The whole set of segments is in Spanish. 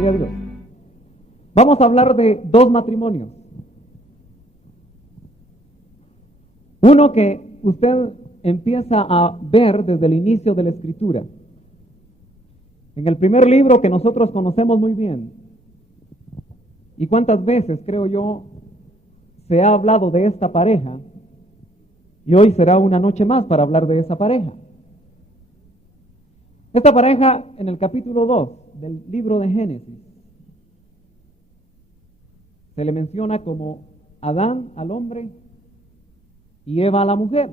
Gloria a Dios. Vamos a hablar de dos matrimonios. Uno que usted empieza a ver desde el inicio de la Escritura. En el primer libro que nosotros conocemos muy bien. ¿Y cuántas veces, creo yo, se ha hablado de esta pareja? Y hoy será una noche más para hablar de esa pareja. Esta pareja, en el capítulo 2 del libro de Génesis, se le menciona como Adán al hombre y Eva a la mujer.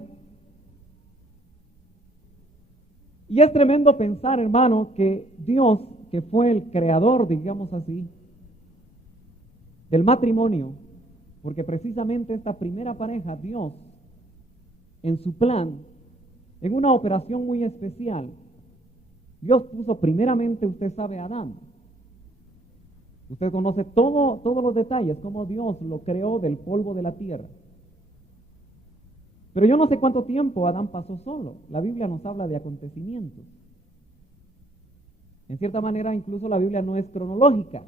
Y es tremendo pensar, hermano, que Dios, que fue el creador, digamos así, del matrimonio, porque precisamente esta primera pareja, Dios, en su plan, en una operación muy especial, Dios puso primeramente, usted sabe, a Adán. Usted conoce todos los detalles, cómo Dios lo creó del polvo de la tierra. Pero yo no sé cuánto tiempo Adán pasó solo. La Biblia nos habla de acontecimientos. En cierta manera, incluso la Biblia no es cronológica,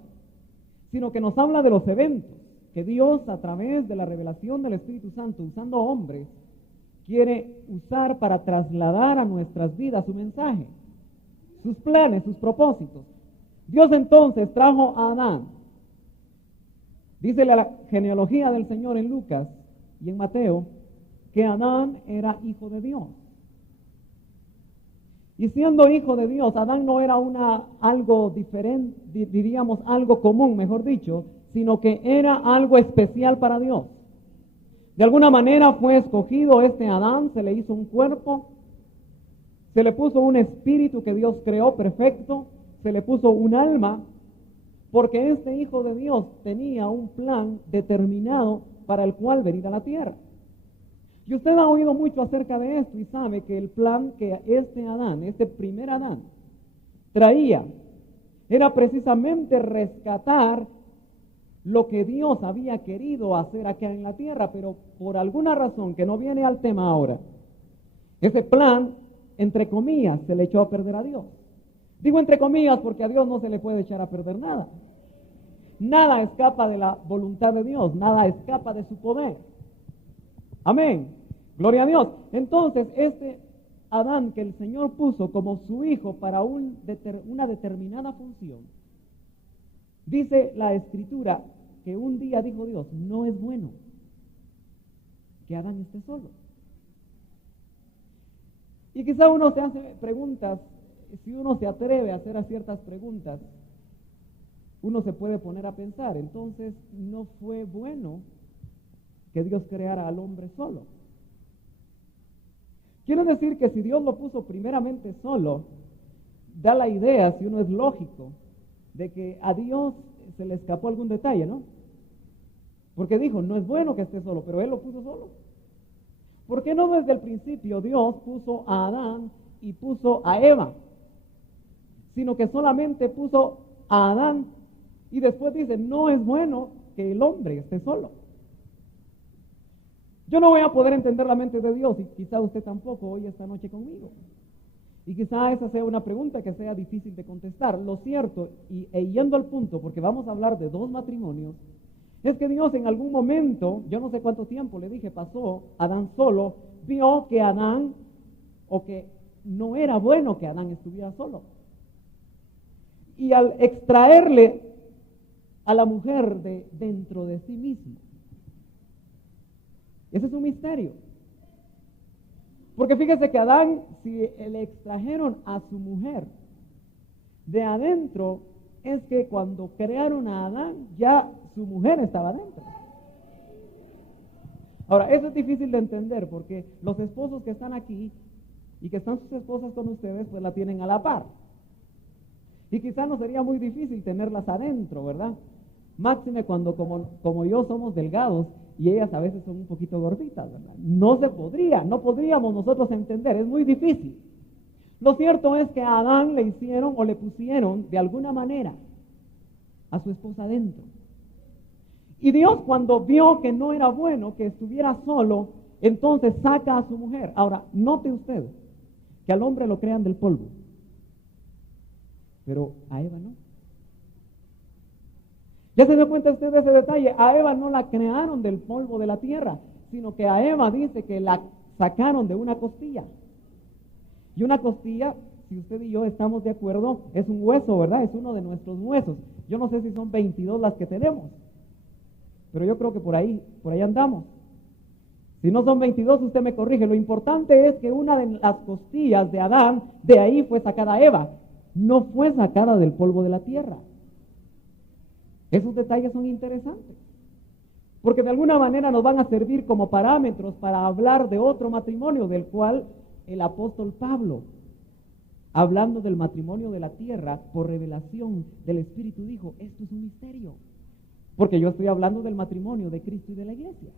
sino que nos habla de los eventos que Dios, a través de la revelación del Espíritu Santo, usando hombres, quiere usar para trasladar a nuestras vidas su mensaje, sus planes, sus propósitos. Dios entonces trajo a Adán. Dice la genealogía del Señor en Lucas y en Mateo, que Adán era hijo de Dios. Y siendo hijo de Dios, Adán no era algo diferente, diríamos algo común, mejor dicho, sino que era algo especial para Dios. De alguna manera fue escogido este Adán, se le hizo un cuerpo, se le puso un espíritu que Dios creó perfecto, se le puso un alma, porque este hijo de Dios tenía un plan determinado para el cual venir a la tierra. Y usted ha oído mucho acerca de esto y sabe que el plan que este Adán, este primer Adán, traía era precisamente rescatar lo que Dios había querido hacer acá en la tierra, pero por alguna razón que no viene al tema ahora, ese plan, entre comillas, se le echó a perder a Dios. Digo entre comillas porque a Dios no se le puede echar a perder nada. Nada escapa de la voluntad de Dios, nada escapa de su poder. Amén. Gloria a Dios. Entonces, este Adán que el Señor puso como su hijo para una determinada función, dice la Escritura que un día dijo Dios, no es bueno que Adán esté solo. Y quizá uno se hace preguntas, si uno se atreve a hacer ciertas preguntas, uno se puede poner a pensar, entonces no fue bueno que Dios creara al hombre solo. Quiere decir que si Dios lo puso primeramente solo, da la idea, si uno es lógico, de que a Dios se le escapó algún detalle, ¿no? Porque dijo, no es bueno que esté solo, pero Él lo puso solo. ¿Por qué no desde el principio Dios puso a Adán y puso a Eva? Sino que solamente puso a Adán y después dice, no es bueno que el hombre esté solo. Yo no voy a poder entender la mente de Dios y quizá usted tampoco hoy esta noche conmigo. Y quizá esa sea una pregunta que sea difícil de contestar. Lo cierto, y yendo al punto, porque vamos a hablar de dos matrimonios, es que Dios en algún momento, yo no sé cuánto tiempo le dije, pasó Adán solo, vio que Adán, o que no era bueno que Adán estuviera solo. Y al extraerle a la mujer de dentro de sí mismo, ese es un misterio. Porque fíjese que Adán, si le extrajeron a su mujer de adentro, es que cuando crearon a Adán, ya su mujer estaba adentro. Ahora, eso es difícil de entender porque los esposos que están aquí y que están sus esposas con ustedes, pues la tienen a la par. Y quizá no sería muy difícil tenerlas adentro, ¿verdad? Máxime cuando como yo somos delgados y ellas a veces son un poquito gorditas, ¿verdad? No podríamos nosotros entender, es muy difícil. Lo cierto es que a Adán le hicieron o le pusieron de alguna manera a su esposa adentro. Y Dios cuando vio que no era bueno que estuviera solo, entonces saca a su mujer. Ahora, note usted que al hombre lo crean del polvo, pero a Eva no. ¿Ya se dio cuenta usted de ese detalle? A Eva no la crearon del polvo de la tierra, sino que a Eva dice que la sacaron de una costilla. Y una costilla, si usted y yo estamos de acuerdo, es un hueso, ¿verdad? Es uno de nuestros huesos. Yo no sé si son 22 las que tenemos, pero yo creo que por ahí andamos. Si no son 22, usted me corrige. Lo importante es que una de las costillas de Adán, de ahí fue sacada Eva. No fue sacada del polvo de la tierra. Esos detalles son interesantes, porque de alguna manera nos van a servir como parámetros para hablar de otro matrimonio, del cual el apóstol Pablo, hablando del matrimonio de la tierra, por revelación del Espíritu dijo, esto es un misterio, porque yo estoy hablando del matrimonio de Cristo y de la iglesia.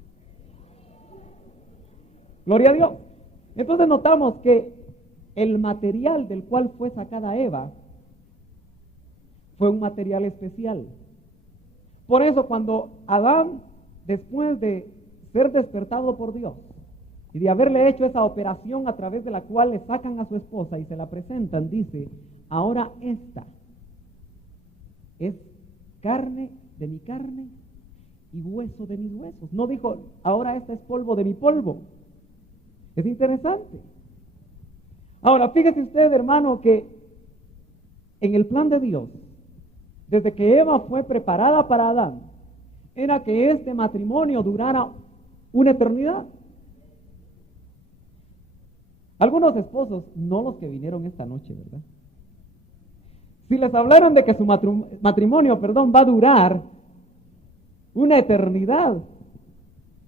Gloria a Dios. Entonces notamos que el material del cual fue sacada Eva fue un material especial. Por eso cuando Adán, después de ser despertado por Dios y de haberle hecho esa operación a través de la cual le sacan a su esposa y se la presentan, dice, ahora esta es carne de mi carne y hueso de mis huesos. No dijo, ahora esta es polvo de mi polvo. Es interesante. Ahora, fíjese usted, hermano, que en el plan de Dios, desde que Eva fue preparada para Adán, era que este matrimonio durara una eternidad. Algunos esposos, no los que vinieron esta noche, ¿verdad? Si les hablaran de que su matrimonio, va a durar una eternidad,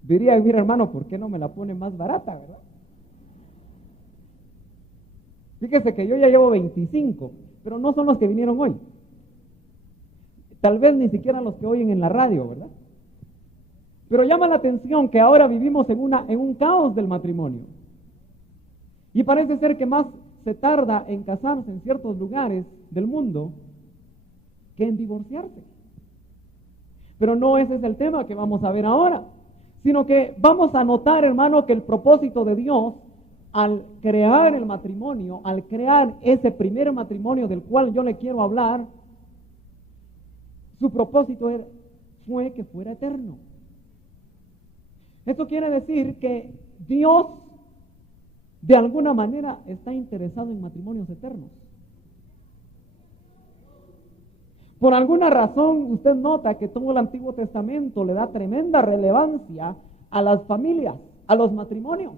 diría, mira hermano, ¿por qué no me la pone más barata, verdad? Fíjese que yo ya llevo 25, pero no son los que vinieron hoy. Tal vez ni siquiera los que oyen en la radio, ¿verdad? Pero llama la atención que ahora vivimos en un caos del matrimonio. Y parece ser que más se tarda en casarse en ciertos lugares del mundo que en divorciarse. Pero no ese es el tema que vamos a ver ahora, sino que vamos a notar, hermano, que el propósito de Dios al crear el matrimonio, al crear ese primer matrimonio del cual yo le quiero hablar, su propósito fue que fuera eterno. Esto quiere decir que Dios de alguna manera está interesado en matrimonios eternos. Por alguna razón usted nota que todo el Antiguo Testamento le da tremenda relevancia a las familias, a los matrimonios.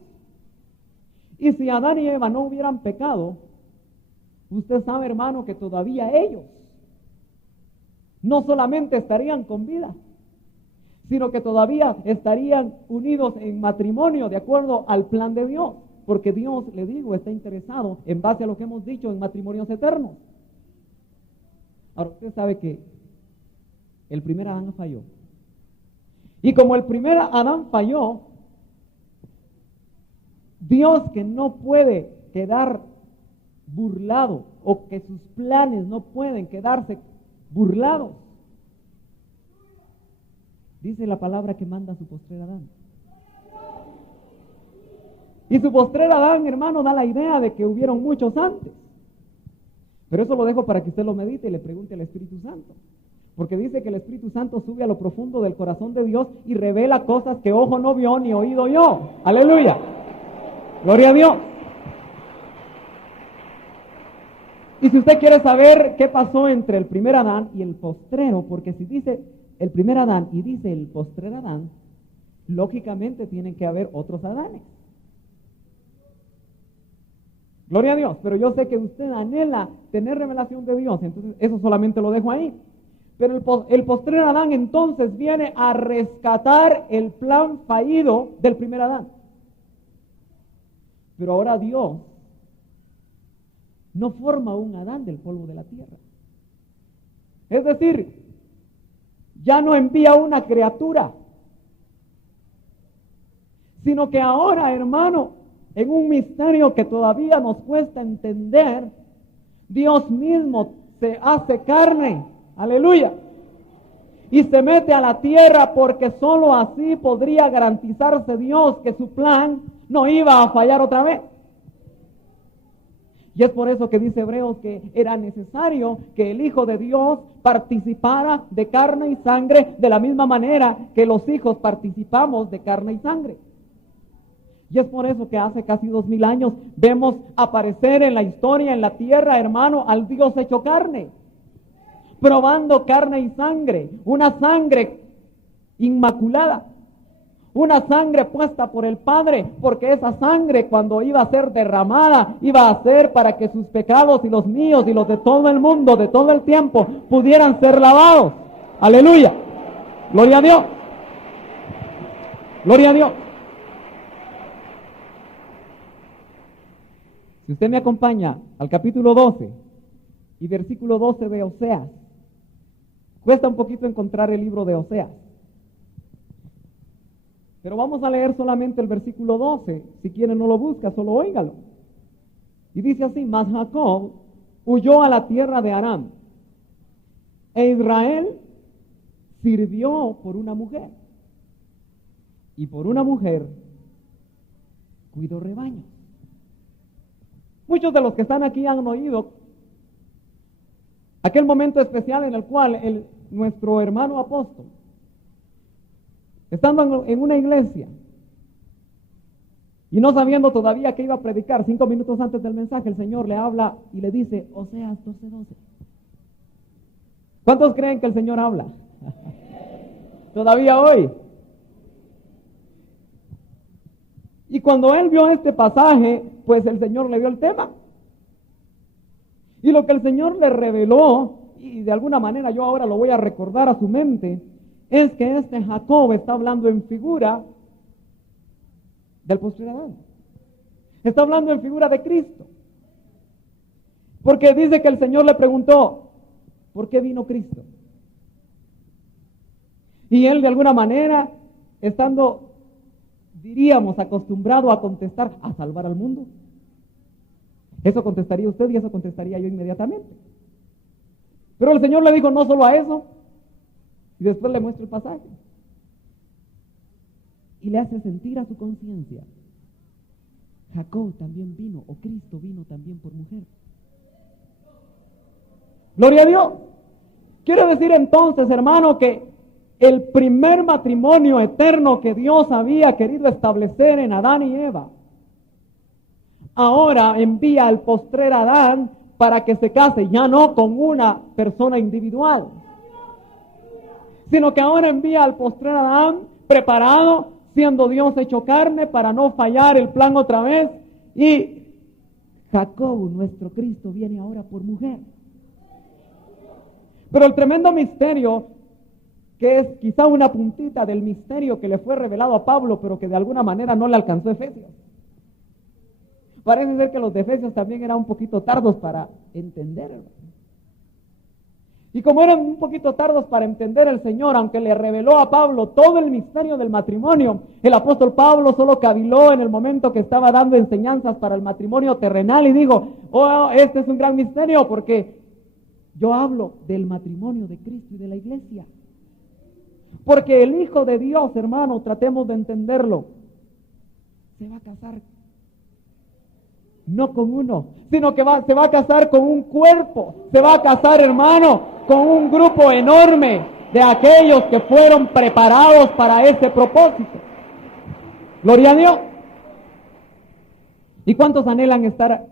Y si Adán y Eva no hubieran pecado, usted sabe, hermano, que todavía ellos no solamente estarían con vida, sino que todavía estarían unidos en matrimonio de acuerdo al plan de Dios, porque Dios, le digo, está interesado en base a lo que hemos dicho en matrimonios eternos. Ahora, usted sabe que el primer Adán falló. Y como el primer Adán falló, Dios, que no puede quedar burlado, o que sus planes no pueden quedarse burlados, dice la palabra que manda a su postrer Adán. Y su postrer Adán, hermano, da la idea de que hubieron muchos antes. Pero eso lo dejo para que usted lo medite y le pregunte al Espíritu Santo. Porque dice que el Espíritu Santo sube a lo profundo del corazón de Dios y revela cosas que ojo no vio ni oído oyó. ¡Aleluya! ¡Gloria a Dios! Y si usted quiere saber qué pasó entre el primer Adán y el postrero, porque si dice el primer Adán y dice el postrer Adán, lógicamente tienen que haber otros Adanes. Gloria a Dios, pero yo sé que usted anhela tener revelación de Dios, entonces eso solamente lo dejo ahí. Pero el postrer Adán entonces viene a rescatar el plan fallido del primer Adán. Pero ahora Dios no forma un Adán del polvo de la tierra. Es decir, ya no envía una criatura, sino que ahora, hermano, en un misterio que todavía nos cuesta entender, Dios mismo se hace carne, aleluya, y se mete a la tierra, porque sólo así podría garantizarse Dios que su plan no iba a fallar otra vez. Y es por eso que dice Hebreos que era necesario que el Hijo de Dios participara de carne y sangre de la misma manera que los hijos participamos de carne y sangre. Y es por eso que hace casi 2000 años vemos aparecer en la historia, en la tierra, hermano, al Dios hecho carne, probando carne y sangre, una sangre inmaculada, una sangre puesta por el Padre, porque esa sangre cuando iba a ser derramada, iba a ser para que sus pecados y los míos y los de todo el mundo, de todo el tiempo, pudieran ser lavados. Aleluya. Gloria a Dios. Gloria a Dios. Si usted me acompaña al capítulo 12 y versículo 12 de Oseas, cuesta un poquito encontrar el libro de Oseas. Pero vamos a leer solamente el versículo 12. Si quiere no lo busca, solo óigalo. Y dice así: mas Jacob huyó a la tierra de Aram, e Israel sirvió por una mujer, y por una mujer cuidó rebaños. Muchos de los que están aquí han oído aquel momento especial en el cual nuestro hermano apóstol, estando en una iglesia y no sabiendo todavía que iba a predicar, 5 minutos antes del mensaje, el Señor le habla y le dice: Oseas 12:12. ¿Cuántos creen que el Señor habla? Todavía hoy. Y cuando él vio este pasaje, pues el Señor le dio el tema. Y lo que el Señor le reveló, y de alguna manera yo ahora lo voy a recordar a su mente, es que este Jacob está hablando en figura del postrer Adán. Está hablando en figura de Cristo. Porque dice que el Señor le preguntó: ¿por qué vino Cristo? Y él de alguna manera, estando, diríamos, acostumbrado a contestar: a salvar al mundo. Eso contestaría usted y eso contestaría yo inmediatamente. Pero el Señor le dijo no solo a eso, y después le muestra el pasaje. Y le hace sentir a su conciencia: Jacob también vino, o Cristo vino también por mujer. Gloria a Dios. Quiere decir entonces, hermano, que el primer matrimonio eterno que Dios había querido establecer en Adán y Eva, ahora envía al postrer Adán para que se case, ya no con una persona individual, sino que ahora envía al postrer Adán preparado, siendo Dios hecho carne, para no fallar el plan otra vez. Y Jacob, nuestro Cristo, viene ahora por mujer. Pero el tremendo misterio, que es quizá una puntita del misterio que le fue revelado a Pablo, pero que de alguna manera no le alcanzó a Efesios. Parece ser que los de Efesios también eran un poquito tardos para entender. Y como eran un poquito tardos para entender, el Señor, aunque le reveló a Pablo todo el misterio del matrimonio, el apóstol Pablo solo caviló en el momento que estaba dando enseñanzas para el matrimonio terrenal y dijo: oh, este es un gran misterio, porque yo hablo del matrimonio de Cristo y de la iglesia. Porque el Hijo de Dios, hermano, tratemos de entenderlo, se va a casar no con uno, sino que se va a casar con un cuerpo. Se va a casar, hermano, con un grupo enorme de aquellos que fueron preparados para ese propósito. Gloria a Dios. ¿Y cuántos anhelan estar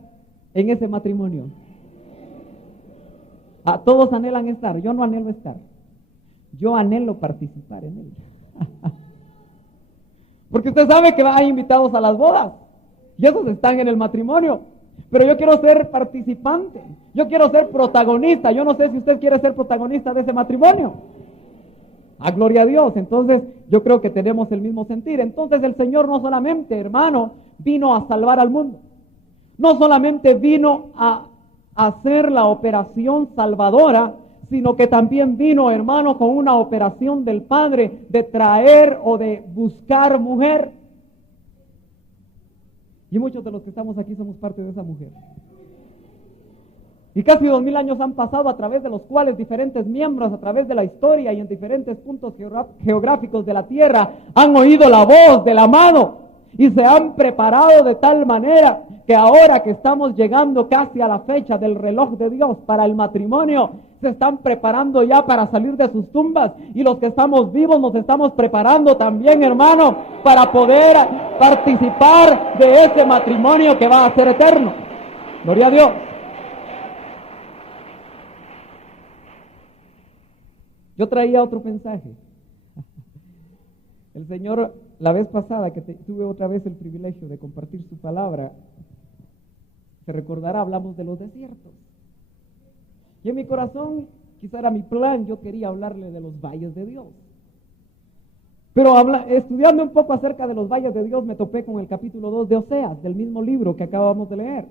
en ese matrimonio? A todos anhelan estar. Yo no anhelo estar. Yo anhelo participar en él. Porque usted sabe que hay invitados a las bodas y esos están en el matrimonio. Pero yo quiero ser participante. Yo quiero ser protagonista. Yo no sé si usted quiere ser protagonista de ese matrimonio. A gloria a Dios. Entonces yo creo que tenemos el mismo sentir. Entonces el Señor no solamente, hermano, vino a salvar al mundo. No solamente vino a hacer la operación salvadora, sino que también vino, hermano, con una operación del Padre de traer o de buscar mujer. Y muchos de los que estamos aquí somos parte de esa mujer. Y casi 2000 años han pasado, a través de los cuales diferentes miembros, a través de la historia y en diferentes puntos geográficos de la tierra, han oído la voz del amado. y se han preparado de tal manera que ahora que estamos llegando casi a la fecha del reloj de Dios para el matrimonio, se están preparando ya para salir de sus tumbas, y los que estamos vivos nos estamos preparando también, hermano, para poder participar de ese matrimonio que va a ser eterno. Gloria a Dios. Yo traía otro mensaje. El Señor, la vez pasada que tuve otra vez el privilegio de compartir su palabra, se recordará, hablamos de los desiertos. Y en mi corazón, quizá era mi plan, yo quería hablarle de los valles de Dios. Pero estudiando un poco acerca de los valles de Dios, me topé con el capítulo 2 de Oseas, del mismo libro que acabamos de leer.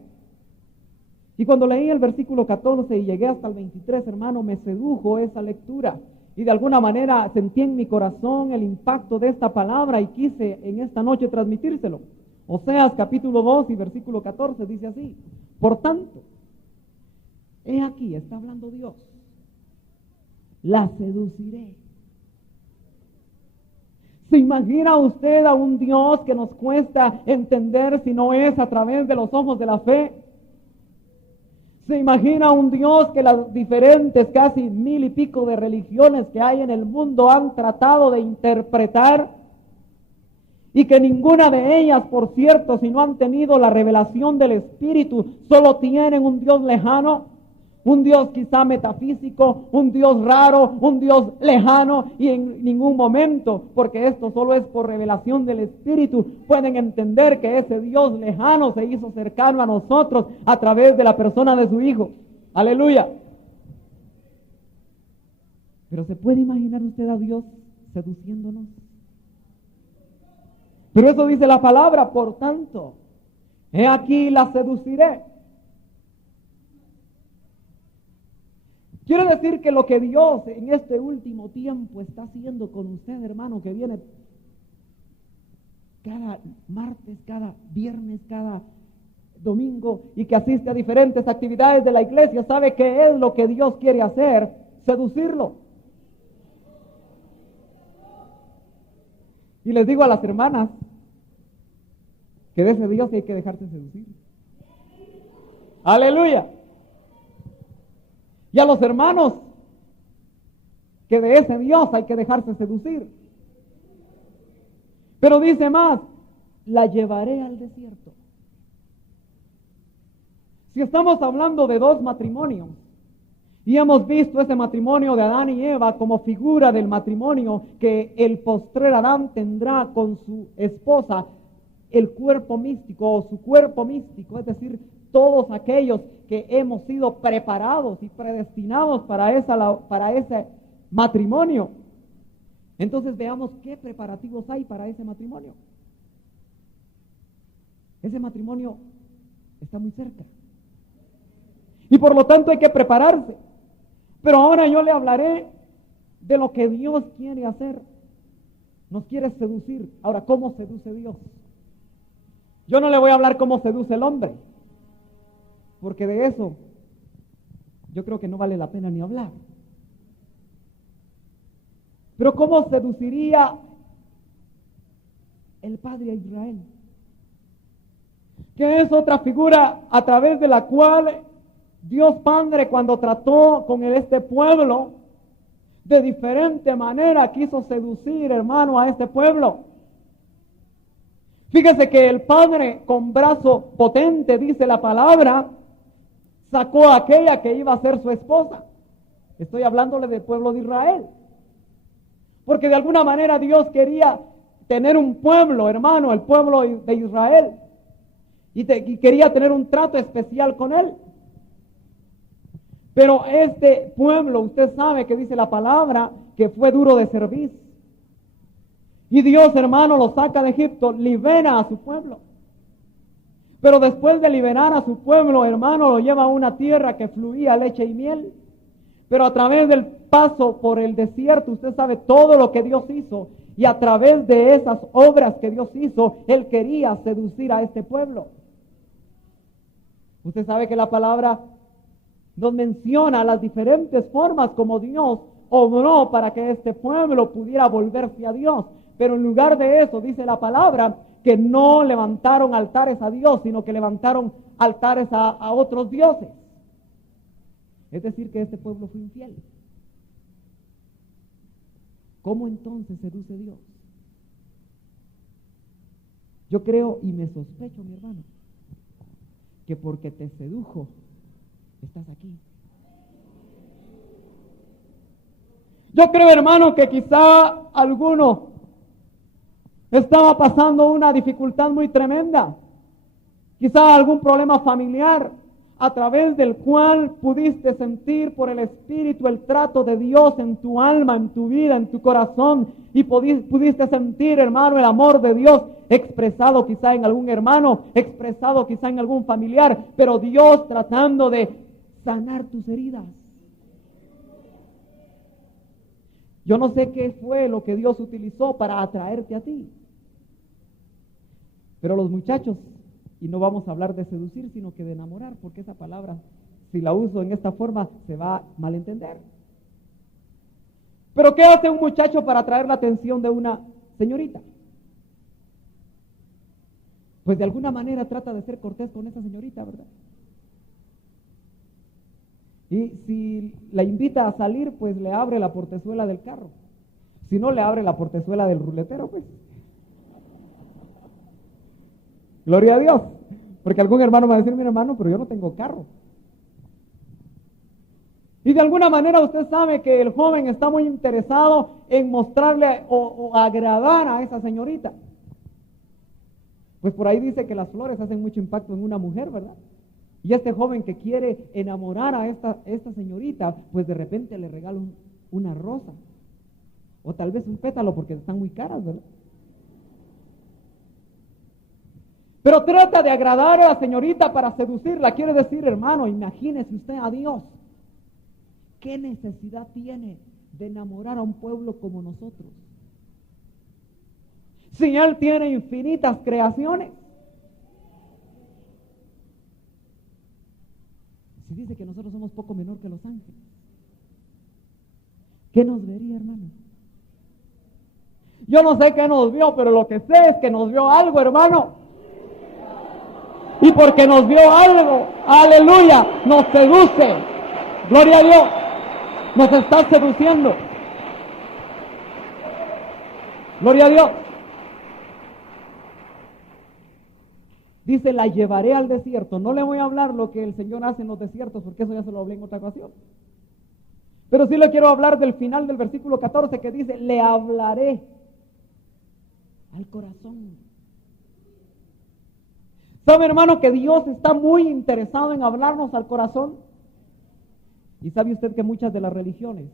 Y cuando leí el versículo 14 y llegué hasta el 23, hermano, me sedujo esa lectura. Y de alguna manera sentí en mi corazón el impacto de esta palabra y quise en esta noche transmitírselo. Oseas capítulo 2 y versículo 14 dice así: por tanto, he aquí, está hablando Dios, la seduciré. ¿Se imagina usted a un Dios que nos cuesta entender si no es a través de los ojos de la fe? ¿Se imagina un Dios que las diferentes casi 1000 y pico de religiones que hay en el mundo han tratado de interpretar? Y que ninguna de ellas, por cierto, si no han tenido la revelación del Espíritu, solo tienen un Dios lejano, un Dios quizá metafísico, un Dios raro, un Dios lejano, y en ningún momento, porque esto solo es por revelación del Espíritu, pueden entender que ese Dios lejano se hizo cercano a nosotros a través de la persona de su Hijo. Aleluya. Pero ¿se puede imaginar usted a Dios seduciéndonos? Pero eso dice la palabra, por tanto, he aquí la seduciré. Quiere decir que lo que Dios en este último tiempo está haciendo con usted, hermano, que viene cada martes, cada viernes, cada domingo y que asiste a diferentes actividades de la iglesia, ¿sabe qué es lo que Dios quiere hacer? Seducirlo. Y les digo a las hermanas que de ese Dios hay que dejarse seducir. Aleluya. Y a los hermanos que de ese Dios hay que dejarse seducir. Pero dice más, la llevaré al desierto. Si estamos hablando de dos matrimonios, y hemos visto ese matrimonio de Adán y Eva como figura del matrimonio que el postrer Adán tendrá con su esposa, el cuerpo místico o su cuerpo místico, es decir, todos aquellos que hemos sido preparados y predestinados para ese matrimonio. Entonces veamos qué preparativos hay para ese matrimonio. Ese matrimonio está muy cerca. Y por lo tanto hay que prepararse. Pero ahora yo le hablaré de lo que Dios quiere hacer. Nos quiere seducir. Ahora, ¿cómo seduce Dios? Yo no le voy a hablar cómo seduce el hombre, porque de eso yo creo que no vale la pena ni hablar. Pero ¿cómo seduciría el Padre a Israel? Que es otra figura a través de la cual Dios Padre, cuando trató con este pueblo, de diferente manera quiso seducir, hermano, a este pueblo. Fíjese que el Padre, con brazo potente, dice la palabra, sacó a aquella que iba a ser su esposa. Estoy hablándole del pueblo de Israel. Porque de alguna manera Dios quería tener un pueblo, hermano, el pueblo de Israel. Y quería tener un trato especial con él. Pero este pueblo, usted sabe que dice la palabra, que fue duro de servir. Y Dios, hermano, lo saca de Egipto, libera a su pueblo. Pero después de liberar a su pueblo, hermano, lo lleva a una tierra que fluía leche y miel. Pero a través del paso por el desierto, usted sabe todo lo que Dios hizo. Y a través de esas obras que Dios hizo, Él quería seducir a este pueblo. Usted sabe que la palabra nos menciona las diferentes formas como Dios obró para que este pueblo pudiera volverse a Dios. Pero en lugar de eso, dice la palabra, que no levantaron altares a Dios, sino que levantaron altares a otros dioses. Es decir, que este pueblo fue infiel. ¿Cómo entonces seduce Dios? Yo creo y me sospecho, mi hermano, que porque te sedujo, estás aquí. Yo creo, hermano, que quizá alguno estaba pasando una dificultad muy tremenda, quizá algún problema familiar, a través del cual pudiste sentir por el Espíritu el trato de Dios en tu alma, en tu vida, en tu corazón, y pudiste sentir, hermano, el amor de Dios expresado quizá en algún hermano, expresado quizá en algún familiar, pero Dios tratando de sanar tus heridas. Yo no sé qué fue lo que Dios utilizó para atraerte a ti. Pero los muchachos, y no vamos a hablar de seducir, sino que de enamorar, porque esa palabra, si la uso en esta forma, se va a malentender. Pero ¿qué hace un muchacho para atraer la atención de una señorita? Pues de alguna manera trata de ser cortés con esa señorita, ¿verdad? Y si la invita a salir, pues le abre la portezuela del carro. Si no, le abre la portezuela del ruletero, pues. Gloria a Dios. Porque algún hermano me va a decir, mira hermano, pero yo no tengo carro. Y de alguna manera usted sabe que el joven está muy interesado en mostrarle o agradar a esa señorita. Pues por ahí dice que las flores hacen mucho impacto en una mujer, ¿verdad? Y este joven que quiere enamorar a esta señorita, pues de repente le regala una rosa. O tal vez un pétalo, porque están muy caras, ¿verdad? Pero trata de agradar a la señorita para seducirla. Quiere decir, hermano, imagínese usted a Dios. ¿Qué necesidad tiene de enamorar a un pueblo como nosotros? Si Él tiene infinitas creaciones. Si dice que nosotros somos poco menor que los ángeles, ¿qué nos vería, hermano? Yo no sé qué nos vio, pero lo que sé es que nos vio algo, hermano. Y porque nos vio algo, aleluya, nos seduce. Gloria a Dios, nos está seduciendo. Gloria a Dios. Dice, la llevaré al desierto. No le voy a hablar lo que el Señor hace en los desiertos, porque eso ya se lo hablé en otra ocasión. Pero sí le quiero hablar del final del versículo 14, que dice, le hablaré al corazón. ¿Sabe, hermano, que Dios está muy interesado en hablarnos al corazón? Y sabe usted que muchas de las religiones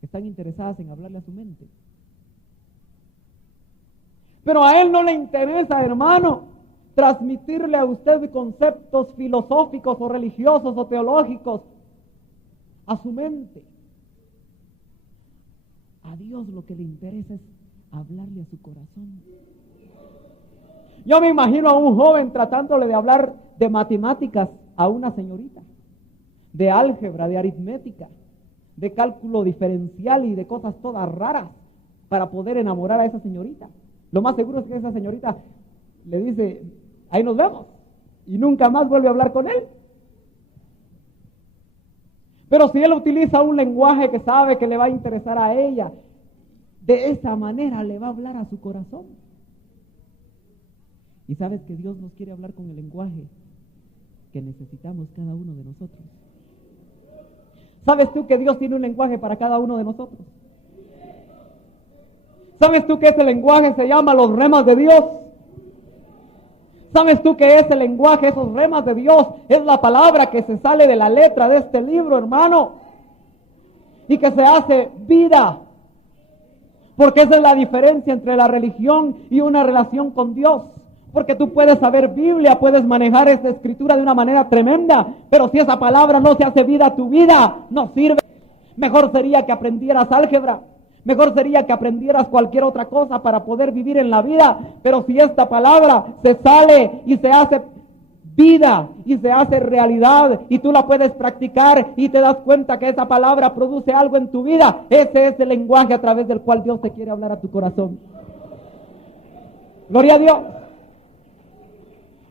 están interesadas en hablarle a su mente. Pero a Él no le interesa, hermano, transmitirle a usted conceptos filosóficos o religiosos o teológicos a su mente. A Dios lo que le interesa es hablarle a su corazón. Yo me imagino a un joven tratándole de hablar de matemáticas a una señorita, de álgebra, de aritmética, de cálculo diferencial y de cosas todas raras para poder enamorar a esa señorita. Lo más seguro es que esa señorita le dice, ahí nos vemos, y nunca más vuelve a hablar con él. Pero si él utiliza un lenguaje que sabe que le va a interesar a ella, de esa manera le va a hablar a su corazón. Y sabes que Dios nos quiere hablar con el lenguaje que necesitamos cada uno de nosotros. ¿Sabes tú que Dios tiene un lenguaje para cada uno de nosotros? ¿Sabes tú que ese lenguaje se llama los remas de Dios? ¿Sabes tú que ese lenguaje, esos remas de Dios, es la palabra que se sale de la letra de este libro, hermano? Y que se hace vida. Porque esa es la diferencia entre la religión y una relación con Dios. Porque tú puedes saber Biblia, puedes manejar esta escritura de una manera tremenda, pero si esa palabra no se hace vida a tu vida, no sirve. Mejor sería que aprendieras álgebra. Mejor sería que aprendieras cualquier otra cosa para poder vivir en la vida. Pero si esta palabra se sale y se hace vida y se hace realidad y tú la puedes practicar y te das cuenta que esa palabra produce algo en tu vida, ese es el lenguaje a través del cual Dios te quiere hablar a tu corazón. Gloria a Dios.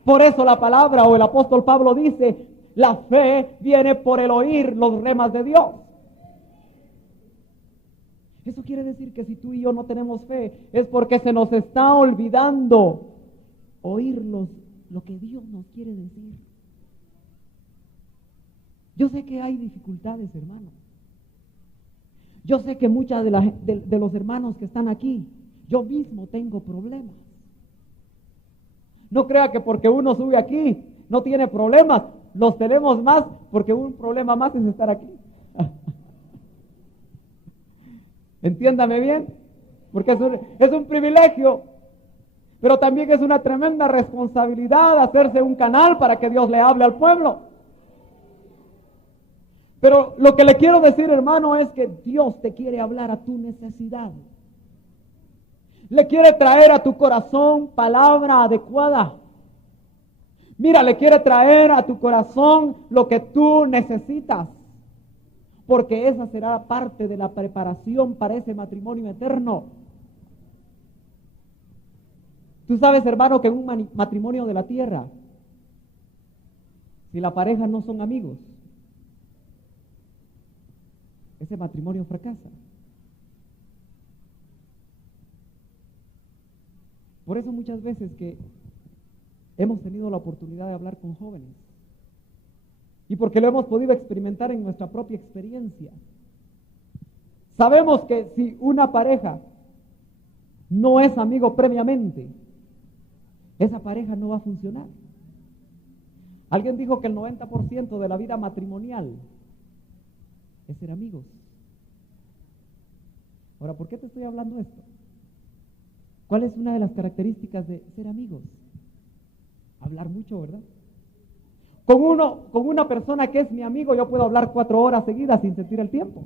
Por eso la palabra o el apóstol Pablo dice, la fe viene por el oír los remas de Dios. Eso quiere decir que si tú y yo no tenemos fe, es porque se nos está olvidando oír lo que Dios nos quiere decir. Yo sé que hay dificultades, hermano. Yo sé que muchas de los hermanos que están aquí, yo mismo tengo problemas. No crea que porque uno sube aquí no tiene problemas, los tenemos más porque un problema más es estar aquí. Entiéndame bien, porque es un privilegio, pero también es una tremenda responsabilidad hacerse un canal para que Dios le hable al pueblo. Pero lo que le quiero decir, hermano, es que Dios te quiere hablar a tu necesidad. Le quiere traer a tu corazón palabra adecuada. Mira, le quiere traer a tu corazón lo que tú necesitas. Porque esa será parte de la preparación para ese matrimonio eterno. Tú sabes, hermano, que en un matrimonio de la tierra, si la pareja no son amigos, ese matrimonio fracasa. Por eso muchas veces que hemos tenido la oportunidad de hablar con jóvenes, y porque lo hemos podido experimentar en nuestra propia experiencia, sabemos que si una pareja no es amigo previamente, esa pareja no va a funcionar. Alguien dijo que el 90% de la vida matrimonial es ser amigos. Ahora, ¿por qué te estoy hablando esto? ¿Cuál es una de las características de ser amigos? Hablar mucho, ¿verdad? Con una persona que es mi amigo, yo puedo hablar 4 horas seguidas sin sentir el tiempo.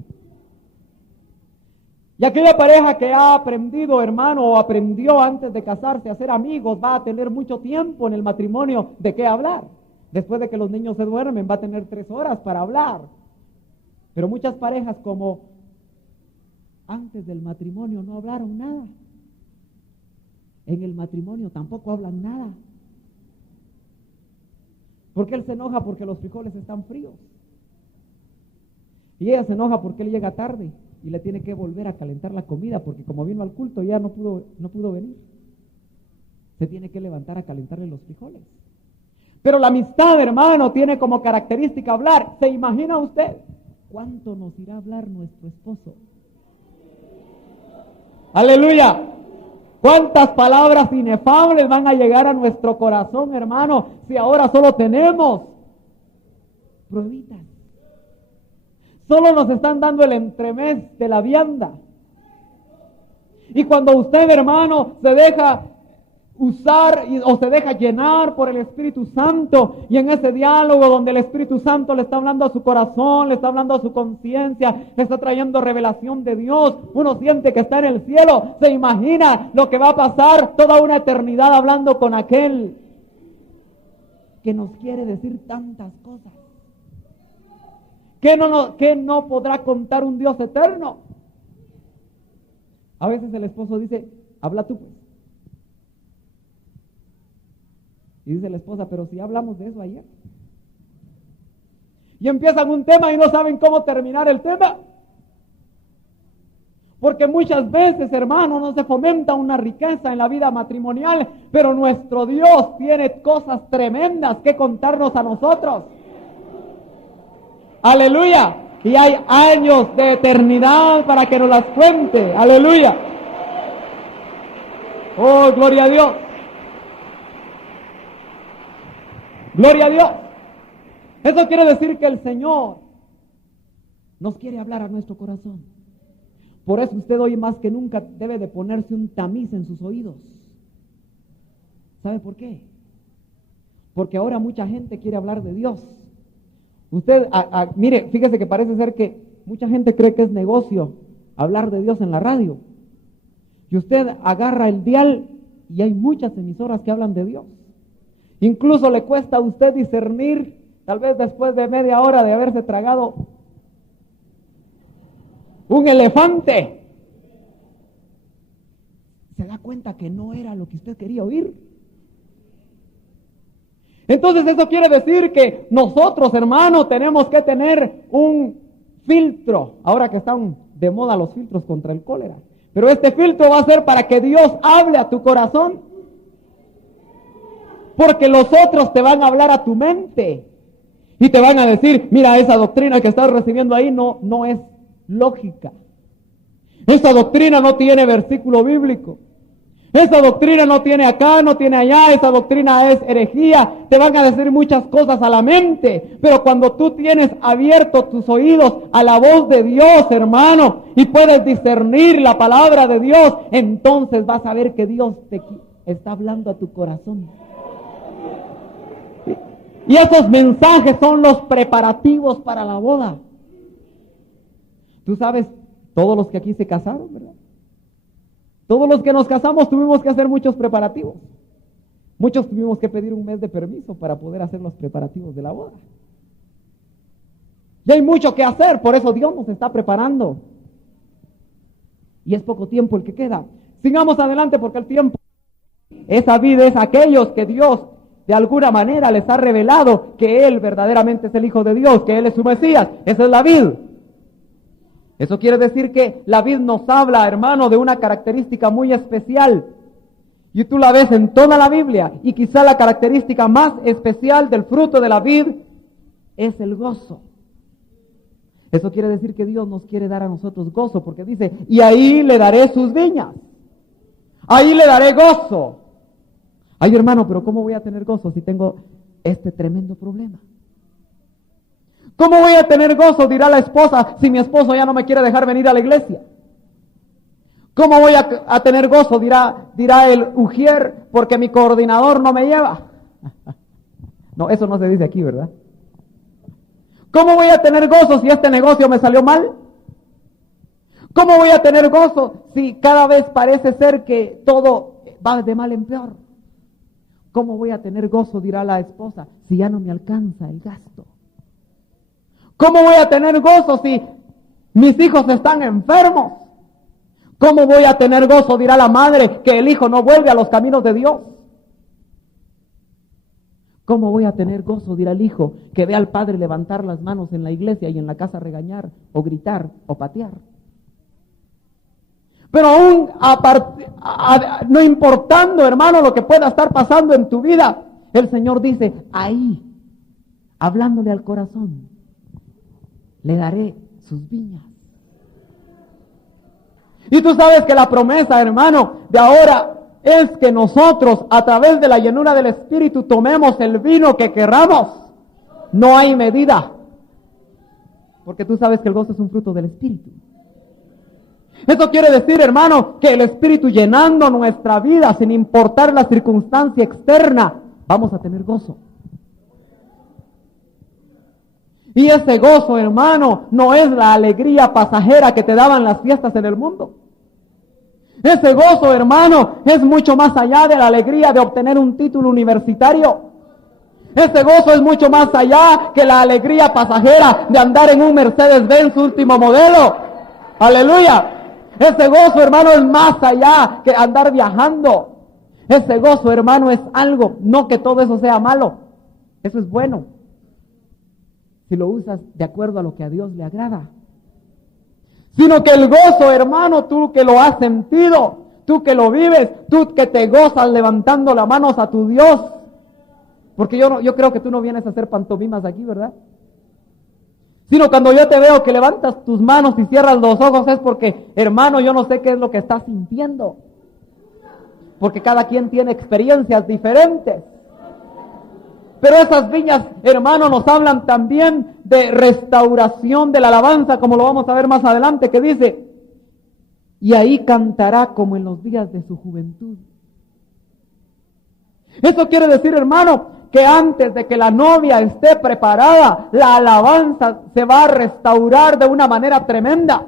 Y aquella pareja que ha aprendido, hermano, o aprendió antes de casarse a ser amigos, va a tener mucho tiempo en el matrimonio de qué hablar. Después de que los niños se duermen, va a tener 3 horas para hablar. Pero muchas parejas, como antes del matrimonio no hablaron nada, en el matrimonio tampoco hablan nada. Porque él se enoja porque los frijoles están fríos. Y ella se enoja porque él llega tarde y le tiene que volver a calentar la comida porque como vino al culto ya no pudo venir. Se tiene que levantar a calentarle los frijoles. Pero la amistad, hermano, tiene como característica hablar. ¿Se imagina usted cuánto nos irá a hablar nuestro esposo? ¡Aleluya! ¿Cuántas palabras inefables van a llegar a nuestro corazón, hermano, si ahora solo tenemos pruebitas? Solo nos están dando el entremés de la vianda. Y cuando usted, hermano, se deja usar o se deja llenar por el Espíritu Santo, y en ese diálogo donde el Espíritu Santo le está hablando a su corazón, le está hablando a su conciencia, le está trayendo revelación de Dios, uno siente que está en el cielo, se imagina lo que va a pasar toda una eternidad hablando con aquel que nos quiere decir tantas cosas. ¿Qué no podrá contar un Dios eterno? A veces el esposo dice, habla tú pues. Y dice la esposa, pero si hablamos de eso ayer. Y empiezan un tema y no saben cómo terminar el tema. Porque muchas veces, hermano, no se fomenta una riqueza en la vida matrimonial, pero nuestro Dios tiene cosas tremendas que contarnos a nosotros. Aleluya. Y hay años de eternidad para que nos las cuente. Aleluya. Oh, gloria a Dios. Gloria a Dios. Eso quiere decir que el Señor nos quiere hablar a nuestro corazón. Por eso usted hoy más que nunca debe de ponerse un tamiz en sus oídos. ¿Sabe por qué? Porque ahora mucha gente quiere hablar de Dios. Usted, mire, fíjese que parece ser que mucha gente cree que es negocio hablar de Dios en la radio. Y usted agarra el dial y hay muchas emisoras que hablan de Dios. Incluso le cuesta a usted discernir, tal vez después de media hora de haberse tragado un elefante. Se se da cuenta que no era lo que usted quería oír. Entonces eso quiere decir que nosotros, hermanos, tenemos que tener un filtro. Ahora que están de moda los filtros contra el cólera. Pero este filtro va a ser para que Dios hable a tu corazón. Porque los otros te van a hablar a tu mente. Y te van a decir, mira, esa doctrina que estás recibiendo ahí no es lógica. Esa doctrina no tiene versículo bíblico. Esa doctrina no tiene acá, no tiene allá, esa doctrina es herejía. Te van a decir muchas cosas a la mente, pero cuando tú tienes abiertos tus oídos a la voz de Dios, hermano, y puedes discernir la palabra de Dios, entonces vas a ver que Dios te está hablando a tu corazón. Y esos mensajes son los preparativos para la boda. Tú sabes, todos los que aquí se casaron, ¿verdad? Todos los que nos casamos tuvimos que hacer muchos preparativos. Muchos tuvimos que pedir un mes de permiso para poder hacer los preparativos de la boda. Y hay mucho que hacer, por eso Dios nos está preparando. Y es poco tiempo el que queda. Sigamos adelante porque el tiempo, esa vida es aquellos que Dios de alguna manera les ha revelado que Él verdaderamente es el Hijo de Dios, que Él es su Mesías. Esa es la vid. Eso quiere decir que la vid nos habla, hermano, de una característica muy especial. Y tú la ves en toda la Biblia. Y quizá la característica más especial del fruto de la vid es el gozo. Eso quiere decir que Dios nos quiere dar a nosotros gozo, porque dice, y ahí le daré sus viñas. Ahí le daré gozo. Ay, hermano, pero ¿cómo voy a tener gozo si tengo este tremendo problema? ¿Cómo voy a tener gozo, dirá la esposa, si mi esposo ya no me quiere dejar venir a la iglesia? ¿Cómo voy a tener gozo, dirá el ujier, porque mi coordinador no me lleva? No, eso no se dice aquí, ¿verdad? ¿Cómo voy a tener gozo si este negocio me salió mal? ¿Cómo voy a tener gozo si cada vez parece ser que todo va de mal en peor? ¿Cómo voy a tener gozo, dirá la esposa, si ya no me alcanza el gasto? ¿Cómo voy a tener gozo si mis hijos están enfermos? ¿Cómo voy a tener gozo, dirá la madre, que el hijo no vuelve a los caminos de Dios? ¿Cómo voy a tener gozo, dirá el hijo, que ve al padre levantar las manos en la iglesia y en la casa regañar, o gritar, o patear? Pero aún no importando, hermano, lo que pueda estar pasando en tu vida, el Señor dice, ahí, hablándole al corazón, le daré sus viñas. Y tú sabes que la promesa, hermano, de ahora es que nosotros, a través de la llenura del Espíritu, tomemos el vino que querramos. No hay medida. Porque tú sabes que el gozo es un fruto del Espíritu. Eso quiere decir, hermano, que el Espíritu llenando nuestra vida, sin importar la circunstancia externa, vamos a tener gozo. Y ese gozo, hermano, no es la alegría pasajera que te daban las fiestas en el mundo. Ese gozo, hermano, es mucho más allá de la alegría de obtener un título universitario. Ese gozo es mucho más allá que la alegría pasajera de andar en un Mercedes-Benz último modelo. Aleluya. Ese gozo, hermano, es más allá que andar viajando. Ese gozo, hermano, es algo, no que todo eso sea malo. Eso es bueno, si lo usas de acuerdo a lo que a Dios le agrada. Sino que el gozo, hermano, tú que lo has sentido, tú que lo vives, tú que te gozas levantando las manos a tu Dios. Porque yo creo que tú no vienes a hacer pantomimas aquí, ¿verdad? Sino cuando yo te veo que levantas tus manos y cierras los ojos es porque, hermano, yo no sé qué es lo que estás sintiendo. Porque cada quien tiene experiencias diferentes. Pero esas viñas, hermano, nos hablan también de restauración de la alabanza, como lo vamos a ver más adelante, que dice, y ahí cantará como en los días de su juventud. Eso quiere decir, hermano, que antes de que la novia esté preparada, la alabanza se va a restaurar de una manera tremenda.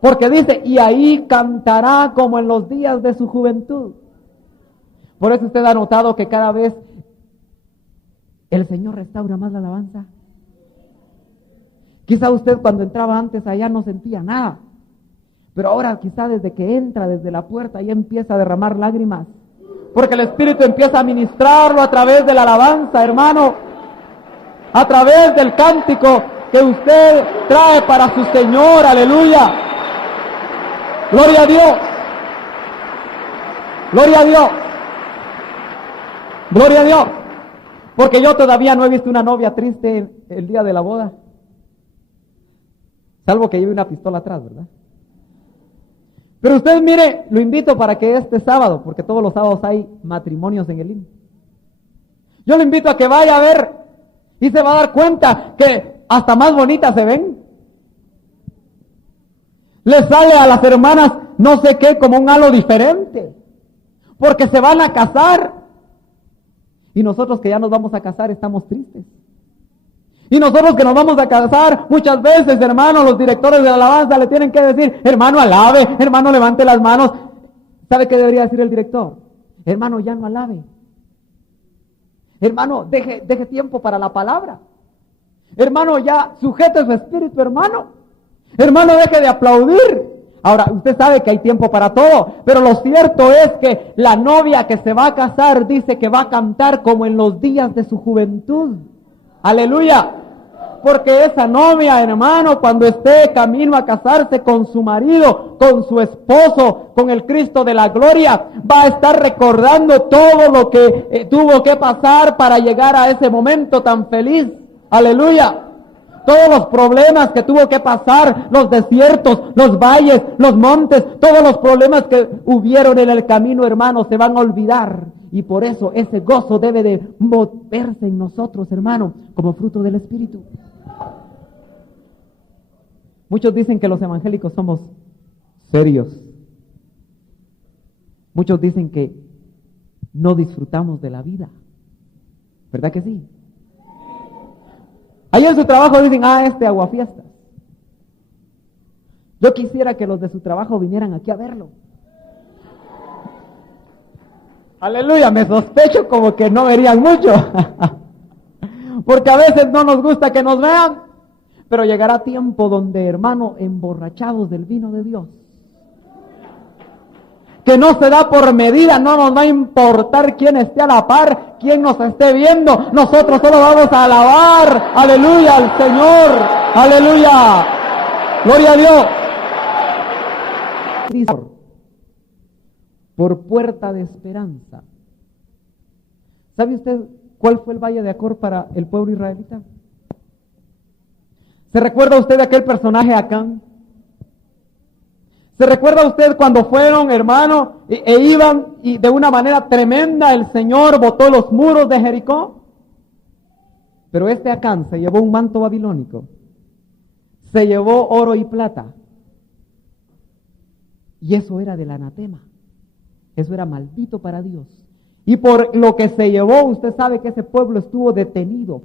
Porque dice, y ahí cantará como en los días de su juventud. Por eso usted ha notado que cada vez el Señor restaura más la alabanza. Quizá usted cuando entraba antes allá no sentía nada. Pero ahora quizá desde que entra desde la puerta ya empieza a derramar lágrimas. Porque el Espíritu empieza a ministrarlo a través de la alabanza, hermano. A través del cántico que usted trae para su Señor. Aleluya. Gloria a Dios. Gloria a Dios. Gloria a Dios. Porque yo todavía no he visto una novia triste el día de la boda. Salvo que lleve una pistola atrás, ¿verdad? Pero usted mire, lo invito para que este sábado, porque todos los sábados hay matrimonios en el IMSS. Yo lo invito a que vaya a ver y se va a dar cuenta que hasta más bonitas se ven. Le sale a las hermanas no sé qué como un halo diferente, porque se van a casar. Y nosotros que ya nos vamos a casar estamos tristes. Y nosotros que nos vamos a casar, muchas veces, hermano, los directores de la alabanza le tienen que decir, hermano, alabe, hermano, levante las manos. ¿Sabe qué debería decir el director? Hermano, ya no alabe. Hermano, deje tiempo para la palabra. Hermano, ya sujete su espíritu, hermano. Hermano, deje de aplaudir. Ahora, usted sabe que hay tiempo para todo, pero lo cierto es que la novia que se va a casar dice que va a cantar como en los días de su juventud. Aleluya. Porque esa novia, hermano, cuando esté camino a casarse con su marido, con su esposo, con el Cristo de la gloria, va a estar recordando todo lo que tuvo que pasar para llegar a ese momento tan feliz. Aleluya. Todos los problemas que tuvo que pasar, los desiertos, los valles, los montes, todos los problemas que hubieron en el camino, hermano, se van a olvidar. Y por eso ese gozo debe de moverse en nosotros, hermano, como fruto del Espíritu. Muchos dicen que los evangélicos somos serios. Muchos dicen que no disfrutamos de la vida. ¿Verdad que sí? Ahí en su trabajo dicen, aguafiestas. Yo quisiera que los de su trabajo vinieran aquí a verlo. Aleluya, me sospecho como que no verían mucho. Porque a veces no nos gusta que nos vean. Pero llegará tiempo donde, hermano, emborrachados del vino de Dios, que no se da por medida, no nos va a importar quién esté a la par, quién nos esté viendo, nosotros solo vamos a alabar, aleluya, al Señor, aleluya, gloria a Dios. Por puerta de esperanza. ¿Sabe usted cuál fue el valle de Acor para el pueblo israelita? ¿Se recuerda usted de aquel personaje Acán? ¿Se recuerda usted cuando fueron, hermano, e iban y de una manera tremenda el Señor botó los muros de Jericó? Pero este Acán se llevó un manto babilónico, se llevó oro y plata, y eso era del anatema, eso era maldito para Dios. Y por lo que se llevó, usted sabe que ese pueblo estuvo detenido.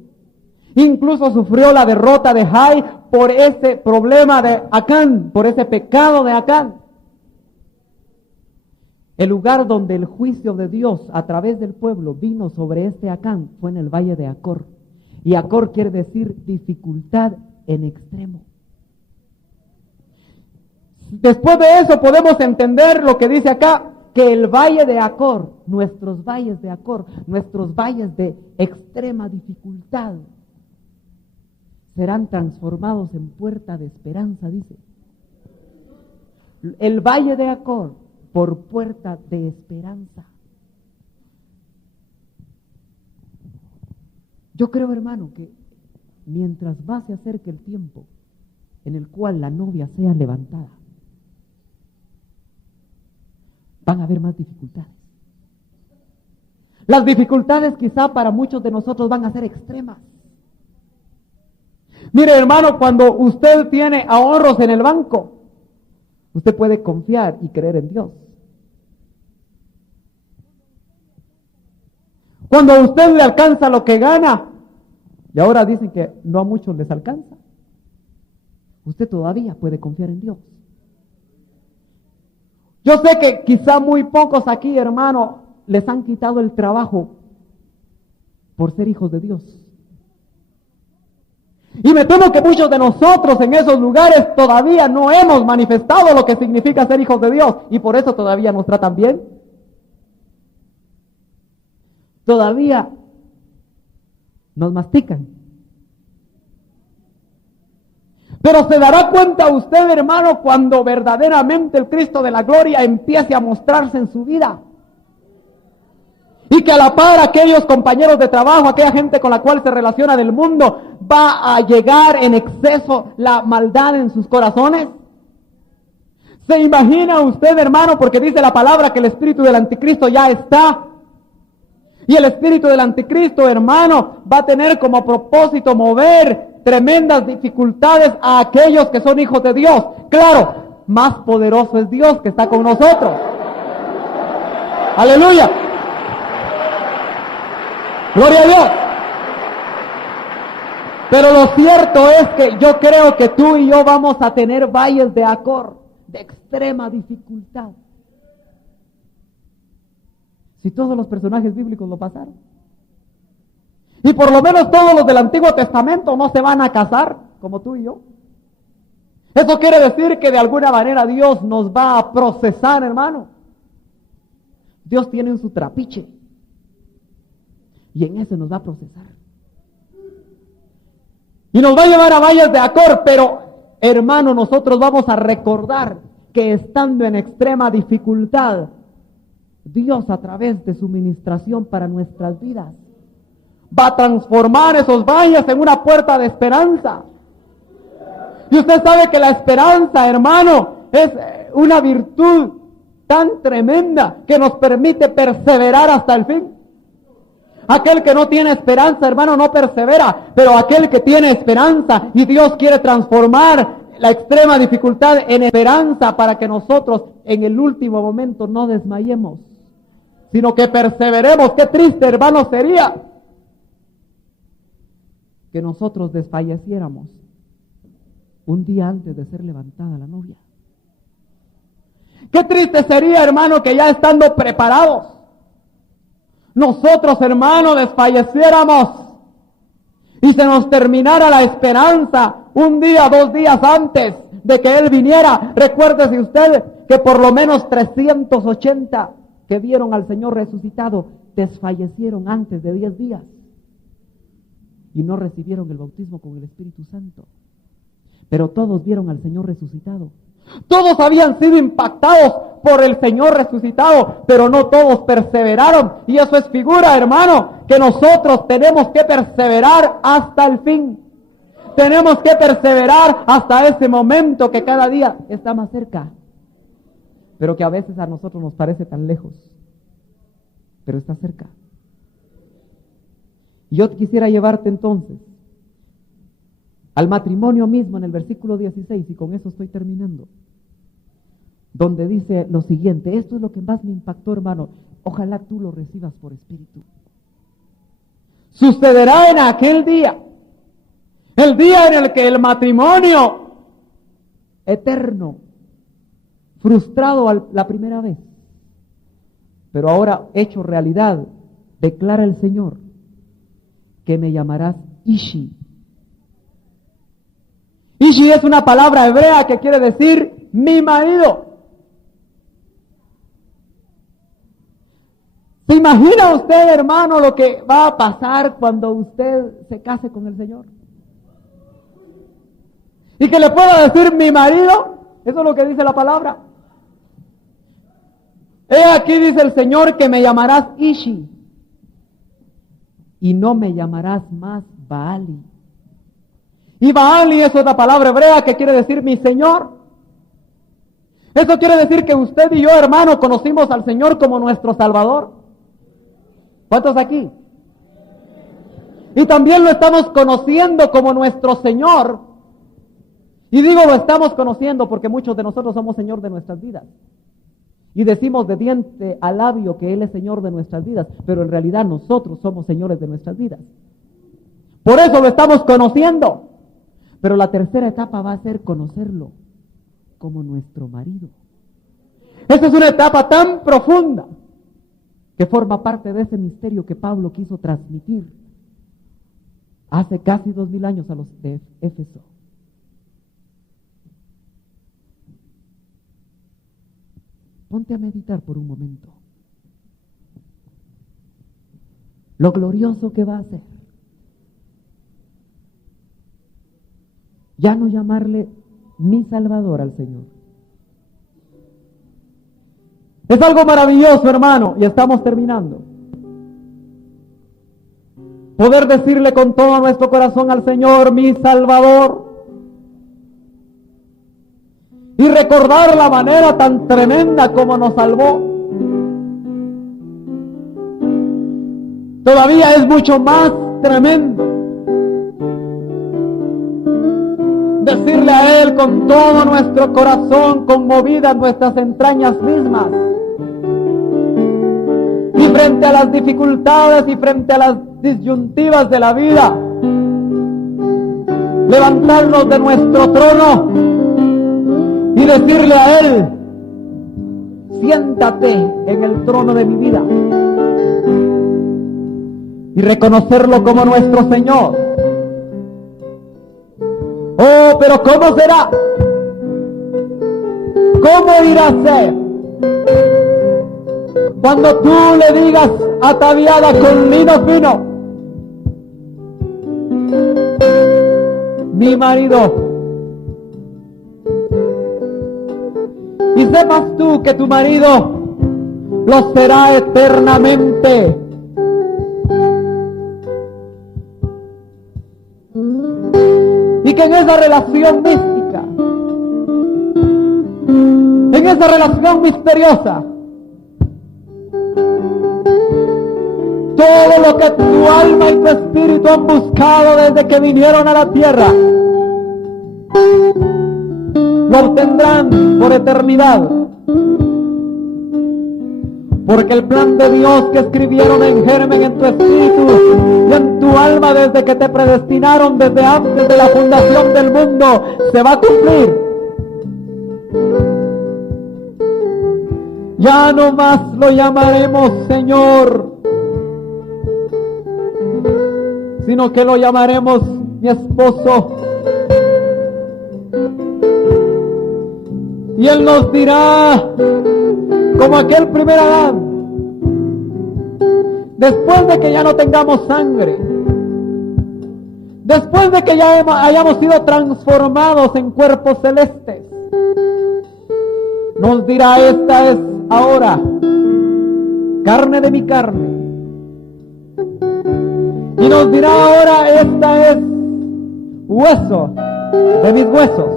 Incluso sufrió la derrota de Jai por ese problema de Acán, por ese pecado de Acán. El lugar donde el juicio de Dios a través del pueblo vino sobre este Acán fue en el valle de Acor. Y Acor quiere decir dificultad en extremo. Después de eso podemos entender lo que dice acá, que el valle de Acor, nuestros valles de Acor, nuestros valles de extrema dificultad, serán transformados en puerta de esperanza, dice. El valle de Acor por puerta de esperanza. Yo creo, hermano, que mientras más se acerque el tiempo en el cual la novia sea levantada, van a haber más dificultades. Las dificultades quizá para muchos de nosotros van a ser extremas. Mire, hermano, cuando usted tiene ahorros en el banco, usted puede confiar y creer en Dios. Cuando a usted le alcanza lo que gana, y ahora dicen que no a muchos les alcanza, usted todavía puede confiar en Dios. Yo sé que quizá muy pocos aquí, hermano, les han quitado el trabajo por ser hijos de Dios. Y me temo que muchos de nosotros en esos lugares todavía no hemos manifestado lo que significa ser hijos de Dios y por eso todavía nos tratan bien. Todavía nos mastican. Pero se dará cuenta usted, hermano, cuando verdaderamente el Cristo de la gloria empiece a mostrarse en su vida. Y que a la par aquellos compañeros de trabajo, aquella gente con la cual se relaciona del mundo, va a llegar en exceso la maldad en sus corazones. ¿Se imagina usted, hermano? Porque dice la palabra que el espíritu del anticristo ya está. Y el espíritu del anticristo, hermano, va a tener como propósito mover tremendas dificultades a aquellos que son hijos de Dios. Claro, más poderoso es Dios que está con nosotros. Aleluya. Gloria a Dios. Pero lo cierto es que yo creo que tú y yo vamos a tener valles de Acor, de extrema dificultad. Si todos los personajes bíblicos lo pasaron. Y por lo menos todos los del Antiguo Testamento no se van a casar, como tú y yo. Eso quiere decir que de alguna manera Dios nos va a procesar, hermano. Dios tiene su trapiche. Y en ese nos va a procesar. Y nos va a llevar a valles de Acor, pero hermano, nosotros vamos a recordar que estando en extrema dificultad, Dios a través de su ministración para nuestras vidas va a transformar esos valles en una puerta de esperanza. Y usted sabe que la esperanza, hermano, es una virtud tan tremenda que nos permite perseverar hasta el fin. Aquel que no tiene esperanza, hermano, no persevera, pero aquel que tiene esperanza y Dios quiere transformar la extrema dificultad en esperanza para que nosotros en el último momento no desmayemos, sino que perseveremos. Qué triste, hermano, sería que nosotros desfalleciéramos un día antes de ser levantada la novia. Qué triste sería, hermano, que ya estando preparados, nosotros, hermano, desfalleciéramos y se nos terminara la esperanza un día, 2 días antes de que Él viniera. Recuérdese usted que por lo menos 380 que vieron al Señor resucitado desfallecieron antes de 10 días y no recibieron el bautismo con el Espíritu Santo. Pero todos vieron al Señor resucitado. Todos habían sido impactados por el Señor resucitado, pero no todos perseveraron. Y eso es figura, hermano, que nosotros tenemos que perseverar hasta el fin. Tenemos que perseverar hasta ese momento que cada día está más cerca, pero que a veces a nosotros nos parece tan lejos, pero está cerca. Y yo quisiera llevarte entonces al matrimonio mismo en el versículo 16, y con eso estoy terminando, donde dice lo siguiente. Esto es lo que más me impactó, hermano. Ojalá tú lo recibas por espíritu. Sucederá en aquel día, el día en el que el matrimonio eterno, frustrado la primera vez, pero ahora hecho realidad, declara el Señor que me llamarás Ishi. Ishi es una palabra hebrea que quiere decir mi marido. ¿Se imagina usted, hermano, lo que va a pasar cuando usted se case con el Señor? Y que le pueda decir mi marido. Eso es lo que dice la palabra. He aquí, dice el Señor, que me llamarás Ishi y no me llamarás más Baali. Y Baali es otra palabra hebrea que quiere decir mi Señor. Eso quiere decir que usted y yo, hermano, conocimos al Señor como nuestro Salvador. ¿Cuántos aquí? Y también lo estamos conociendo como nuestro Señor. Y digo lo estamos conociendo porque muchos de nosotros somos Señor de nuestras vidas. Y decimos de diente a labio que Él es Señor de nuestras vidas, pero en realidad nosotros somos señores de nuestras vidas. Por eso lo estamos conociendo. Pero la tercera etapa va a ser conocerlo como nuestro marido. Esa es una etapa tan profunda que forma parte de ese misterio que Pablo quiso transmitir hace casi 2000 años a los de Éfeso. Ponte a meditar por un momento. Lo glorioso que va a ser. Ya no llamarle mi Salvador al Señor. Es algo maravilloso, hermano, y estamos terminando. Poder decirle con todo nuestro corazón al Señor, mi Salvador. Y recordar la manera tan tremenda como nos salvó. Todavía es mucho más tremendo decirle a Él con todo nuestro corazón, conmovidas nuestras entrañas mismas, y frente a las dificultades y frente a las disyuntivas de la vida, levantarnos de nuestro trono y decirle a Él, siéntate en el trono de mi vida, y reconocerlo como nuestro Señor. Oh, pero ¿cómo será? ¿Cómo irá a ser? Cuando tú le digas ataviada con lino fino, mi marido, y sepas tú que tu marido lo será eternamente. Y que en esa relación mística, en esa relación misteriosa, todo lo que tu alma y tu espíritu han buscado desde que vinieron a la tierra, lo obtendrán por eternidad. Porque el plan de Dios que escribieron en germen en tu espíritu y en tu alma desde que te predestinaron desde antes de la fundación del mundo se va a cumplir. Ya no más lo llamaremos Señor, sino que lo llamaremos mi esposo. Y Él nos dirá, como aquel primer Adán, después de que ya no tengamos sangre, después de que ya hayamos sido transformados en cuerpos celestes, nos dirá, esta es ahora carne de mi carne, y nos dirá ahora, esta es hueso de mis huesos.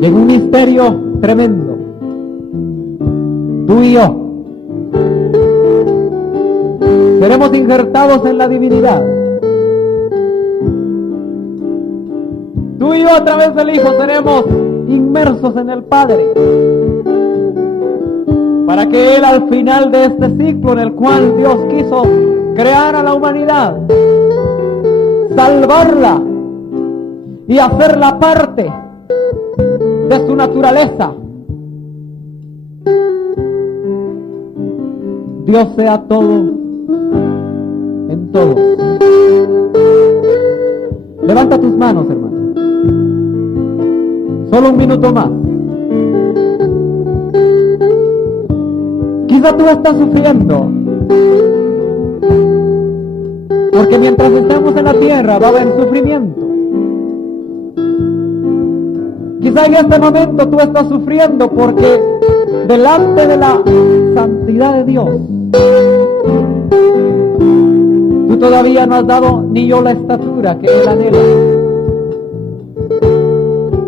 Y en un misterio tremendo, tú y yo seremos injertados en la divinidad. Tú y yo a través del Hijo seremos inmersos en el Padre, para que Él al final de este ciclo en el cual Dios quiso crear a la humanidad, salvarla y hacerla parte de su naturaleza, Dios sea todo en todos. Levanta tus manos, hermano. Solo un minuto más. Quizá tú estás sufriendo, porque mientras estemos en la tierra va a haber sufrimiento. Quizá en este momento tú estás sufriendo porque delante de la santidad de Dios tú todavía no has dado ni yo la estatura que Él anhela.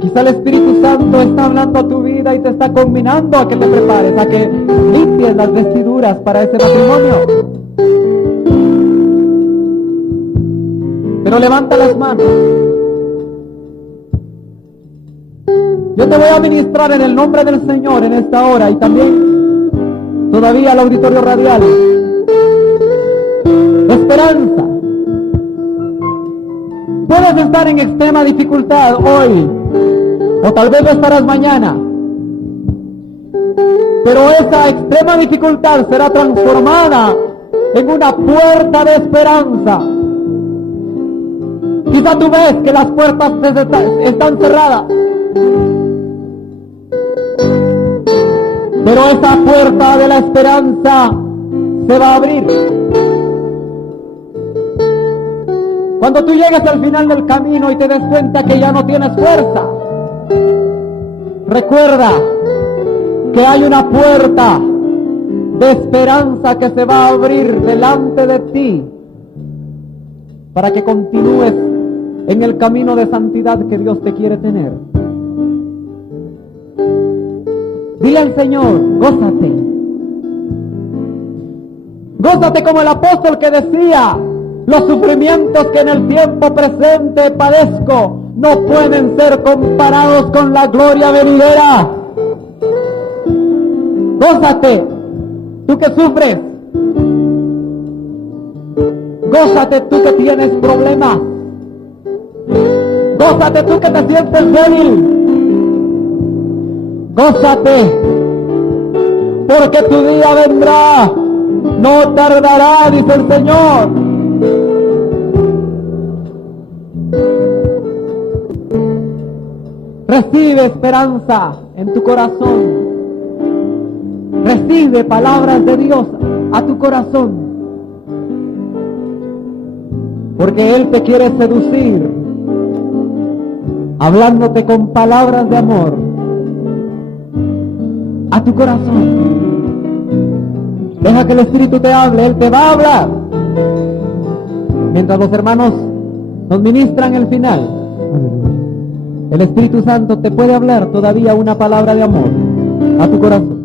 Quizá el Espíritu Santo está hablando a tu vida y te está combinando a que te prepares, a que limpies las vestiduras para ese matrimonio. Pero levanta las manos. Yo te voy a ministrar en el nombre del Señor en esta hora y también todavía al auditorio radial. Esperanza. Puedes estar en extrema dificultad hoy, o tal vez lo estarás mañana, pero esa extrema dificultad será transformada en una puerta de esperanza. Quizá tú ves que las puertas están cerradas, pero esa puerta de la esperanza se va a abrir. Cuando tú llegues al final del camino y te des cuenta que ya no tienes fuerza, recuerda que hay una puerta de esperanza que se va a abrir delante de ti para que continúes en el camino de santidad que Dios te quiere tener. Dile al Señor, gózate. Gózate como el apóstol que decía, los sufrimientos que en el tiempo presente padezco no pueden ser comparados con la gloria venidera. Gózate, tú que sufres. Gózate tú que tienes problemas. Gózate tú que te sientes débil. Gózate, porque tu día vendrá, no tardará, dice el Señor. Recibe esperanza en tu corazón. Recibe palabras de Dios a tu corazón. Porque Él te quiere seducir, hablándote con palabras de amor a tu corazón. Deja que el Espíritu te hable, Él te va a hablar. Mientras los hermanos nos ministran el final, el Espíritu Santo te puede hablar todavía una palabra de amor a tu corazón.